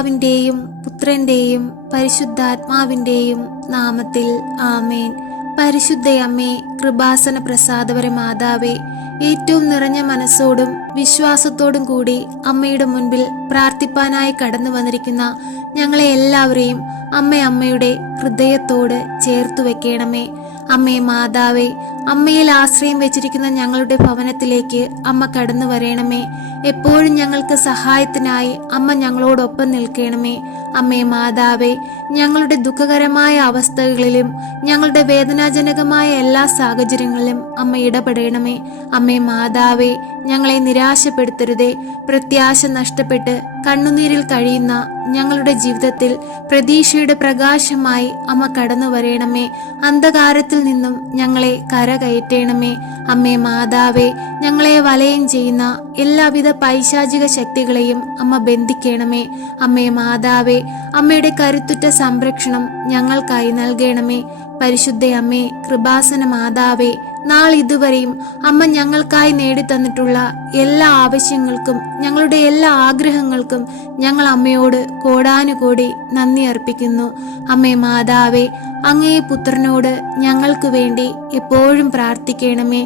പിതാവിൻ്റെയും പുത്രൻ്റെയും പരിശുദ്ധാത്മാവിൻ്റെയും നാമത്തിൽ ആമേൻ. പരിശുദ്ധയമ്മേ, കൃപാസന പ്രസാദപര മാതാവേ, ഏറ്റവും നിറഞ്ഞ മനസ്സോടും വിശ്വാസത്തോടും കൂടി അമ്മയുടെ മുൻപിൽ പ്രാർത്ഥിപ്പാനായി കടന്നു വന്നിരിക്കുന്ന ഞങ്ങളെ എല്ലാവരെയും അമ്മയുടെ ഹൃദയത്തോട് ചേർത്തു വെക്കണമേ. അമ്മേ മാതാവേ, അമ്മയിൽ ആശ്രയം വെച്ചിരിക്കുന്ന ഞങ്ങളുടെ ഭവനത്തിലേക്ക് അമ്മ കടന്നു വരണമേ. എപ്പോഴും ഞങ്ങൾക്ക് സഹായത്തിനായി അമ്മ ഞങ്ങളോടൊപ്പം നിൽക്കണമേ. അമ്മേ മാതാവേ, ഞങ്ങളുടെ ദുഃഖകരമായ അവസ്ഥകളിലും ഞങ്ങളുടെ വേദനാജനകമായ എല്ലാ സാഹചര്യങ്ങളിലും അമ്മ ഇടപെടണമേ. അമ്മേ മാതാവേ, ഞങ്ങളെ നിരാശപ്പെടുത്തരുതേ. പ്രത്യാശ നഷ്ടപ്പെട്ട് കണ്ണുനീരിൽ കഴിയുന്ന ഞങ്ങളുടെ ജീവിതത്തിൽ പ്രതീക്ഷയുടെ പ്രകാശമായി അമ്മ കടന്നു വരണമേ. അന്ധകാരത്തിൽ നിന്നും ഞങ്ങളെ കരകയറ്റണമേ. അമ്മേ മാതാവേ, ഞങ്ങളെ വലയം ചെയ്യുന്ന എല്ലാവിധ പൈശാചിക ശക്തികളെയും അമ്മ ബന്ധിക്കണമേ. അമ്മേ മാതാവേ, അമ്മയുടെ കരുത്തുറ്റ സംരക്ഷണം ഞങ്ങൾക്കായി നൽകണമേ. പരിശുദ്ധ അമ്മേ, കൃപാസന മാതാവേ, നാളിതുവരെയും അമ്മ ഞങ്ങൾക്കായി നേടിത്തന്നിട്ടുള്ള എല്ലാ ആവശ്യങ്ങൾക്കും ഞങ്ങളുടെ എല്ലാ ആഗ്രഹങ്ങൾക്കും ഞങ്ങൾ അമ്മയോട് കോടാനുകോടി നന്ദി അർപ്പിക്കുന്നു. അമ്മേ മാതാവേ, അങ്ങേ പുത്രനോട് ഞങ്ങൾക്ക് വേണ്ടി എപ്പോഴും പ്രാർത്ഥിക്കണമേ.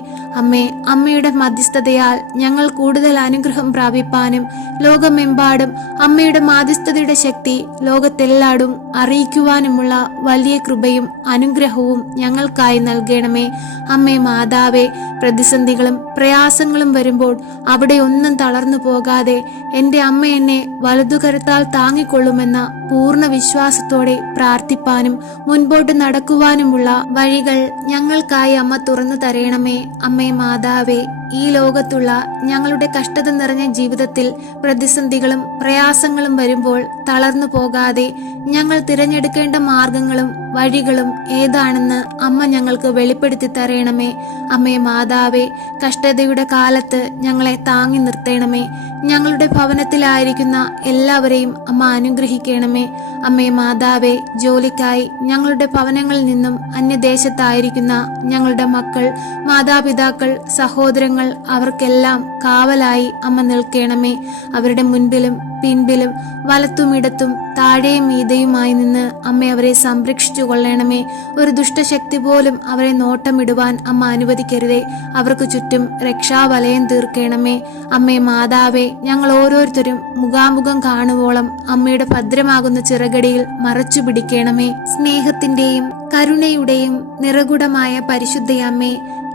അമ്മയുടെ മധ്യസ്ഥതയാൽ ഞങ്ങൾ കൂടുതൽ അനുഗ്രഹം പ്രാപിപ്പാനും ലോകമെമ്പാടും അമ്മയുടെ മാധ്യസ്ഥതയുടെ ശക്തി ലോകത്തെല്ലാടും അറിയിക്കുവാനുമുള്ള വലിയ കൃപയും അനുഗ്രഹവും ഞങ്ങൾക്കായി നൽകണമേ. അമ്മേ മാതാവേ, പ്രതിസന്ധികളും പ്രയാസങ്ങളും വരുമ്പോൾ അവിടെ ഒന്നും തളർന്നു പോകാതെ എൻ്റെ അമ്മ എന്നെ വലതുകരത്താൽ താങ്ങിക്കൊള്ളുമെന്ന പൂർണ്ണ വിശ്വാസത്തോടെ പ്രാർത്ഥിപ്പാനും മുൻപോട്ട് നടക്കുവാനുമുള്ള വഴികൾ ഞങ്ങൾക്കായി അമ്മ തുറന്നു തരണമേ. അമ്മേ മാതാവേ, ഈ ലോകത്തുള്ള ഞങ്ങളുടെ കഷ്ടത നിറഞ്ഞ ജീവിതത്തിൽ പ്രതിസന്ധികളും പ്രയാസങ്ങളും വരുമ്പോൾ തളർന്നു പോകാതെ ഞങ്ങൾ തിരഞ്ഞെടുക്കേണ്ട മാർഗങ്ങളും വഴികളും ഏതാണെന്ന് അമ്മ ഞങ്ങൾക്ക് വെളിപ്പെടുത്തി തരണമേ. അമ്മേ മാതാവേ, കഷ്ടതയുടെ കാലത്ത് ഞങ്ങളെ താങ്ങി നിർത്തണമേ. ഞങ്ങളുടെ ഭവനത്തിലായിരിക്കുന്ന എല്ലാവരെയും അമ്മ അനുഗ്രഹിക്കണമേ. അമ്മേ മാതാവേ, ജോലിക്കായി ഞങ്ങളുടെ ഭവനങ്ങളിൽ നിന്നും അന്യദേശത്തായിരിക്കുന്ന ഞങ്ങളുടെ മക്കൾ, മാതാപിതാക്കൾ, സഹോദരങ്ങൾ, അവർക്കെല്ലാം കാവലായി അമ്മ നിൽക്കണമേ. അവരുടെ മുൻപിലും പിൻപിലും വലത്തുമിടത്തും താഴെയും മീതയുമായി നിന്ന് അമ്മ അവരെ സംരക്ഷിച്ചു കൊള്ളണമേ. ഒരു ദുഷ്ടശക്തി പോലും അവരെ നോട്ടമിടുവാൻ അമ്മ അനുവദിക്കരുതേ. അവർക്ക് ചുറ്റും രക്ഷാവലയം തീർക്കണമേ. അമ്മേ മാതാവേ, ഞങ്ങൾ ഓരോരുത്തരും മുഖാമുഖം കാണുവോളം അമ്മയുടെ ഭദ്രമാകുന്ന ചിറകടിയിൽ മറച്ചു പിടിക്കണമേ. സ്നേഹത്തിന്റെയും കരുണയുടെയും നിറകുടമായ പരിശുദ്ധയമ്മേ,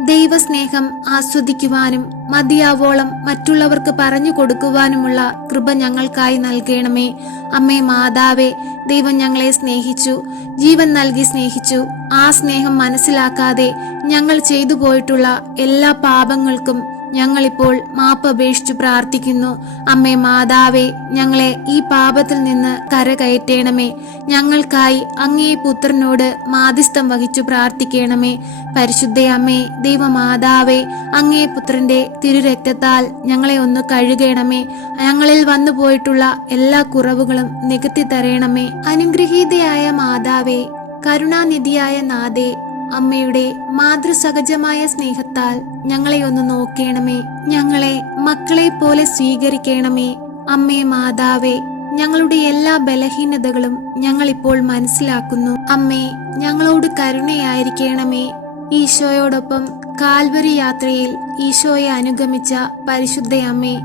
ദൈവസ്നേഹം ആസ്വദിക്കുവാനും മതിയാവോളം മറ്റുള്ളവർക്ക് പറഞ്ഞു കൊടുക്കുവാനുമുള്ള കൃപ ഞങ്ങൾക്കായി നൽകണമേ. അമ്മേ മാതാവേ, ദൈവം ഞങ്ങളെ സ്നേഹിച്ചു, ജീവൻ നൽകി സ്നേഹിച്ചു. ആ സ്നേഹം മനസ്സിലാക്കാതെ ഞങ്ങൾ ചെയ്തു പോയിട്ടുള്ള എല്ലാ പാപങ്ങൾക്കും ഞങ്ങളിപ്പോൾ മാപ്പപേക്ഷിച്ചു പ്രാർത്ഥിക്കുന്നു. അമ്മേ മാതാവേ, ഞങ്ങളെ ഈ പാപത്തിൽ നിന്ന് കരകയറ്റണമേ. ഞങ്ങൾക്കായി അങ്ങേ പുത്രനോട് മാധ്യസ്ഥം വഹിച്ചു പ്രാർത്ഥിക്കണമേ. പരിശുദ്ധ അമ്മേ, ദൈവമാതാവേ, അങ്ങേ പുത്രന്റെ തിരുരക്തത്താൽ ഞങ്ങളെ ഒന്ന് കഴുകണമേ. ഞങ്ങളിൽ വന്നു പോയിട്ടുള്ള എല്ലാ കുറവുകളും നികത്തി തരണമേ. അനുഗ്രഹീതയായ മാതാവേ, കരുണാനിധിയായ നാഥേ, അമ്മയുടെ മാതൃസഹജമായ സ്നേഹത്താൽ ഞങ്ങളെ ഒന്ന് നോക്കണമേ. ഞങ്ങളെ മക്കളെ പോലെ സ്വീകരിക്കണമേ. അമ്മേ മാതാവേ, ഞങ്ങളുടെ എല്ലാ ബലഹീനതകളും ഞങ്ങളിപ്പോൾ മനസ്സിലാക്കുന്നു. അമ്മേ, ഞങ്ങളോട് കരുണയായിരിക്കണമേ. ഈശോയോടൊപ്പം കാൽവരി യാത്രയിൽ ഈശോയെ അനുഗമിച്ച പരിശുദ്ധ അമ്മേ,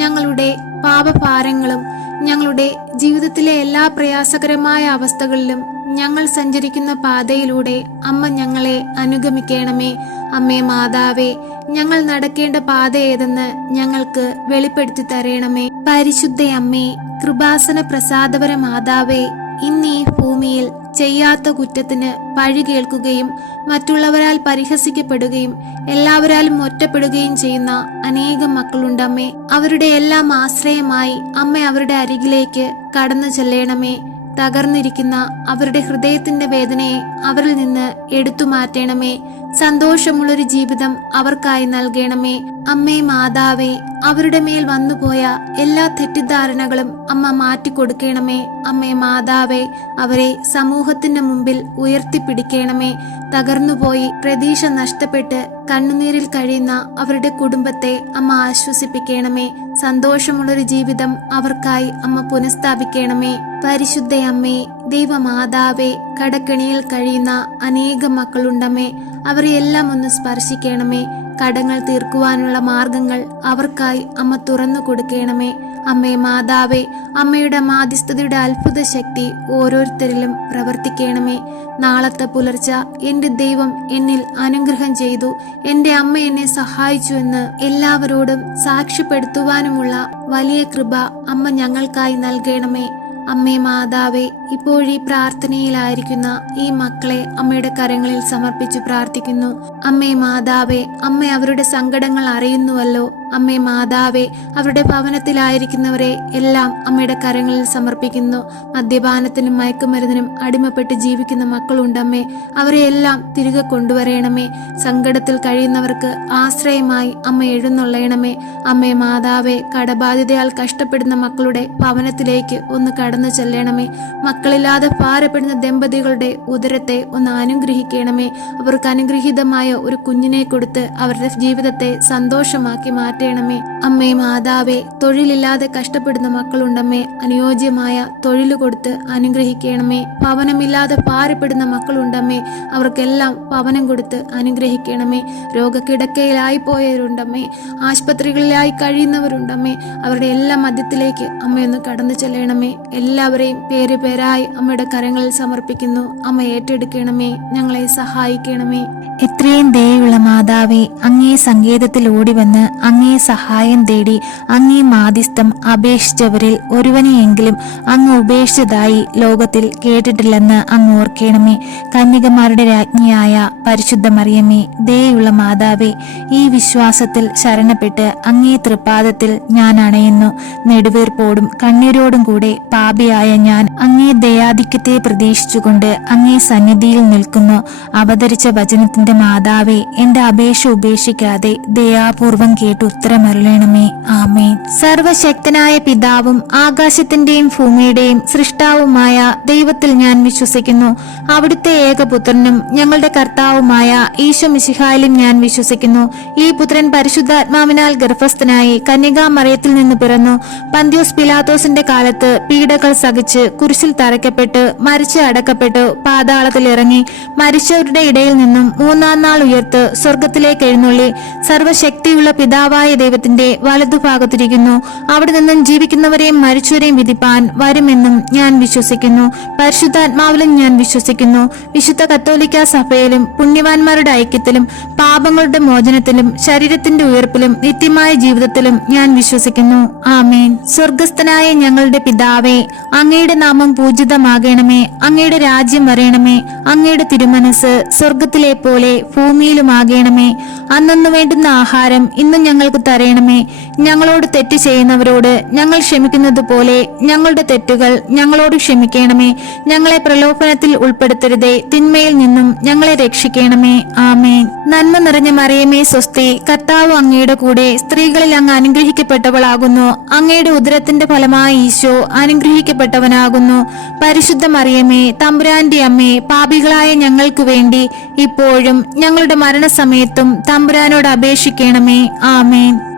ഞങ്ങളുടെ പാപഭാരങ്ങളും ഞങ്ങളുടെ ജീവിതത്തിലെ എല്ലാ പ്രയാസകരമായ അവസ്ഥകളിലും ഞങ്ങൾ സഞ്ചരിക്കുന്ന പാതയിലൂടെ അമ്മ ഞങ്ങളെ അനുഗമിക്കണമേ. അമ്മേ മാതാവേ, ഞങ്ങൾ നടക്കേണ്ട പാത ഏതെന്ന് ഞങ്ങൾക്ക് വെളിപ്പെടുത്തി തരണമേ. പരിശുദ്ധ അമ്മേ, കൃപാസന പ്രസാദപര മാതാവേ, ഇന്ന് ഈ ഭൂമിയിൽ ചെയ്യാത്ത കുറ്റത്തിന് പഴി കേൾക്കുകയും മറ്റുള്ളവരാൽ പരിഹസിക്കപ്പെടുകയും എല്ലാവരാലും ഒറ്റപ്പെടുകയും ചെയ്യുന്ന അനേകം മക്കളുണ്ടമ്മേ. അവരുടെ എല്ലാം ആശ്രയമായി അമ്മ അവരുടെ അരികിലേക്ക് കടന്നു ചെല്ലണമേ. തകർന്നിരിക്കുന്ന അവരുടെ ഹൃദയത്തിന്റെ വേദനയെ അവരിൽ നിന്ന് എടുത്തു മാറ്റണമേ. സന്തോഷമുള്ളൊരു ജീവിതം അവർക്കായി നൽകണമേ. അമ്മേ മാതാവേ, അവരുടെ മേൽ വന്നുപോയ എല്ലാ തെറ്റിദ്ധാരണകളും അമ്മ മാറ്റിക്കൊടുക്കണമേ. അമ്മേ മാതാവേ, അവരെ സമൂഹത്തിന്റെ മുമ്പിൽ ഉയർത്തിപ്പിടിക്കണമേ. തകർന്നുപോയി പ്രതീക്ഷ നഷ്ടപ്പെട്ട് കണ്ണുനീരിൽ കഴിയുന്ന അവരുടെ കുടുംബത്തെ അമ്മ ആശ്വസിപ്പിക്കണമേ. സന്തോഷമുള്ളൊരു ജീവിതം അവർക്കായി അമ്മ പുനഃസ്ഥാപിക്കണമേ. പരിശുദ്ധയമ്മേ, ദൈവമാതാവേ, കടക്കെണിയിൽ കഴിയുന്ന അനേകം മക്കളുണ്ടമ്മേ. അവരെയെല്ലാം ഒന്ന് സ്പർശിക്കണമേ. കടങ്ങൾ തീർക്കുവാനുള്ള മാർഗങ്ങൾ അവർക്കായി അമ്മ തുറന്നു കൊടുക്കണമേ. അമ്മേ മാതാവേ, അമ്മയുടെ മാധ്യസ്ഥതയുടെ അത്ഭുത ശക്തി ഓരോരുത്തരിലും പ്രവർത്തിക്കണമേ. നാളത്തെ പുലർച്ച എൻ്റെ ദൈവം എന്നിൽ അനുഗ്രഹം ചെയ്തു, എൻ്റെ അമ്മ എന്നെ സഹായിച്ചു എന്ന് എല്ലാവരോടും സാക്ഷ്യപ്പെടുത്തുവാനുമുള്ള വലിയ കൃപ അമ്മ ഞങ്ങൾക്കായി നൽകണമേ. അമ്മേ മാതാവേ, ഇപ്പോഴീ പ്രാർത്ഥനയിലായിരിക്കുന്ന ഈ മക്കളെ അമ്മയുടെ കരങ്ങളിൽ സമർപ്പിച്ചു പ്രാർത്ഥിക്കുന്നു. അമ്മേ മാതാവേ, അമ്മ അവരുടെ സങ്കടങ്ങൾ അറിയുന്നുവല്ലോ. അമ്മേ മാതാവേ, അവരുടെ ഭവനത്തിലായിരിക്കുന്നവരെ എല്ലാം അമ്മയുടെ കരങ്ങളിൽ സമർപ്പിക്കുന്നു. മദ്യപാനത്തിനും മയക്കുമരുന്നിനും അടിമപ്പെട്ട് ജീവിക്കുന്ന മക്കളുണ്ടമ്മേ. അവരെ എല്ലാം തിരികെ കൊണ്ടുവരേണമേ. സങ്കടത്തിൽ കഴിയുന്നവർക്ക് ആശ്രയമായി അമ്മ എഴുന്നള്ളയണമേ. അമ്മേ മാതാവേ, കടബാധ്യതയാൽ കഷ്ടപ്പെടുന്ന മക്കളുടെ ഭവനത്തിലേക്ക് ഒന്ന് കടന്നു ചെല്ലണമേ. മക്കളില്ലാതെ ഭാരപ്പെടുന്ന ദമ്പതികളുടെ ഉദരത്തെ ഒന്ന് അനുഗ്രഹിക്കണമേ. അവർക്ക് അനുഗ്രഹീതമായ ഒരു കുഞ്ഞിനെ കൊടുത്ത് അവരുടെ ജീവിതത്തെ സന്തോഷമാക്കി മാറ്റണമേ. അമ്മേ മാതാവേ, തൊഴിലില്ലാതെ കഷ്ടപ്പെടുന്ന മക്കളുണ്ടമ്മേ. അനുയോജ്യമായ തൊഴിൽ കൊടുത്ത് അനുഗ്രഹിക്കണമേ. ഭവനമില്ലാതെ ഭാരപ്പെടുന്ന മക്കളുണ്ടമ്മേ. അവർക്കെല്ലാം ഭവനം കൊടുത്ത് അനുഗ്രഹിക്കണമേ. രോഗക്കിടക്കയിലായി പോയവരുണ്ടമ്മേ. ആശുപത്രികളിലായി കഴിയുന്നവരുണ്ടമ്മേ. അവരുടെ എല്ലാ മധ്യത്തിലേക്ക് അമ്മയൊന്ന് കടന്നു ചെല്ലണമേ. എല്ലാവരെയും പേരായി അമ്മയുടെ കരങ്ങളിൽ സമർപ്പിക്കുന്നു. അമ്മ ഏറ്റെടുക്കണമേ. ഞങ്ങളെ സഹായിക്കണമേ. എത്രയും ദയുള്ള മാതാവേ, അങ്ങേ സങ്കേതത്തിൽ ഓടിവന്ന് അങ്ങേ സഹായം തേടി അങ്ങേ മാധ്യസ്ഥം അപേക്ഷിച്ചവരിൽ ഒരുവനെയെങ്കിലും അങ്ങ് ഉപേക്ഷിച്ചതായി ലോകത്തിൽ കേട്ടിട്ടില്ലെന്ന് അങ്ങ് ഓർക്കണമേ. കന്യകമാരുടെ രാജ്ഞിയായ പരിശുദ്ധ മറിയമ്മേ, ദയുള്ള മാതാവേ, ഈ വിശ്വാസത്തിൽ ശരണപ്പെട്ട് അങ്ങേ തൃപ്പാദത്തിൽ ഞാൻ അണയുന്നു. നെടുവീർപ്പോടും കണ്ണീരോടും കൂടെ പാപിയായ ഞാൻ അങ്ങേ ദയാധിക്യത്തെ പ്രതീക്ഷിച്ചുകൊണ്ട് അങ്ങേ സന്നിധിയിൽ നിൽക്കുന്നു. അവതരിച്ച വചനത്തിന്റെ മാതാവേ, എന്റെ അപേക്ഷ ഉപേക്ഷിക്കാതെ ദയാപൂർവം കേട്ട് ഉത്തരമരുളണമേ. ആമേൻ. സർവശക്തനായ പിതാവും ആകാശത്തിന്റെയും ഭൂമിയുടെയും സൃഷ്ടാവുമായ ദൈവത്തിൽ ഞാൻ വിശ്വസിക്കുന്നു. അവിടുത്തെ ഏകപുത്രനും ഞങ്ങളുടെ കർത്താവുമായ ഈശോ മിശിഹായിലും ഞാൻ വിശ്വസിക്കുന്നു. ഈ പുത്രൻ പരിശുദ്ധാത്മാവിനാൽ ഗർഭസ്ഥനായി കന്യകാമറിയത്തിൽ നിന്ന് പിറന്നു. പന്ത്യോസ് പിലാത്തോസിന്റെ കാലത്ത് പീഡകൾ സഹിച്ച് കുരിശിൽ തറയ്ക്കപ്പെട്ട് മരിച്ച് അടക്കപ്പെട്ടു. പാതാളത്തിൽ ഇറങ്ങി മരിച്ചവരുടെ ഇടയിൽ നിന്നും മൂന്നാം നാൾ ഉയർത്ത് സ്വർഗത്തിലേക്ക് എഴുന്നള്ളി സർവശക്തിയുള്ള പിതാവായ ദൈവത്തിന്റെ വലതുഭാഗത്തിരിക്കുന്നു. അവിടെ നിന്നും ജീവിക്കുന്നവരെയും മരിച്ചവരെയും വിധിപ്പാൻ വരുമെന്നും ഞാൻ വിശ്വസിക്കുന്നു. പരിശുദ്ധാത്മാവിലും ഞാൻ വിശ്വസിക്കുന്നു. വിശുദ്ധ കത്തോലിക്ക സഭയിലും പുണ്യവാന്മാരുടെ ഐക്യത്തിലും പാപങ്ങളുടെ മോചനത്തിലും ശരീരത്തിന്റെ ഉയർപ്പിലും നിത്യമായ ജീവിതത്തിലും ഞാൻ വിശ്വസിക്കുന്നു. ആമേൻ. സ്വർഗസ്ഥനായ ഞങ്ങളുടെ പിതാവേ, അങ്ങയുടെ നാമം പൂജിതമാകണമേ. അങ്ങയുടെ രാജ്യം വരയണമേ. അങ്ങയുടെ തിരുമനസ് സ്വർഗത്തിലെ പോലെ ഭൂമിയിലുമാകണമേ. അന്നു വേണ്ടുന്ന ആഹാരം ഇന്നും ഞങ്ങൾക്ക് തരയണമേ. ഞങ്ങളോട് തെറ്റ് ചെയ്യുന്നവരോട് ഞങ്ങൾ ക്ഷമിക്കുന്നത് പോലെ ഞങ്ങളുടെ തെറ്റുകൾ ഞങ്ങളോട് ക്ഷമിക്കണമേ. ഞങ്ങളെ പ്രലോഭനത്തിൽ ഉൾപ്പെടുത്തരുതേ, തിന്മയിൽ നിന്നും ഞങ്ങളെ രക്ഷിക്കണമേ. ആമേൻ. നന്മ നിറഞ്ഞ മറിയമേ സ്വസ്തി, കർത്താവ് അങ്ങയുടെ കൂടെ സ്ത്രീകളിൽ അങ്ങ് അനുഗ്രഹിക്കപ്പെട്ടവളാകുന്നു. അങ്ങയുടെ ഉദരത്തിന്റെ ഫലമായ ഈശോ അനുഗ്രഹിക്കപ്പെട്ടവനാകുന്നു. പരിശുദ്ധ മറിയമേ, തമ്പുരാന്റെ അമ്മേ, പാപികളായ ഞങ്ങൾക്ക് വേണ്ടി ഇപ്പോഴും ഞങ്ങളുടെ മരണസമയത്തും തമ്പുരാനോട് അപേക്ഷിക്കണമേ. ആമേൻ.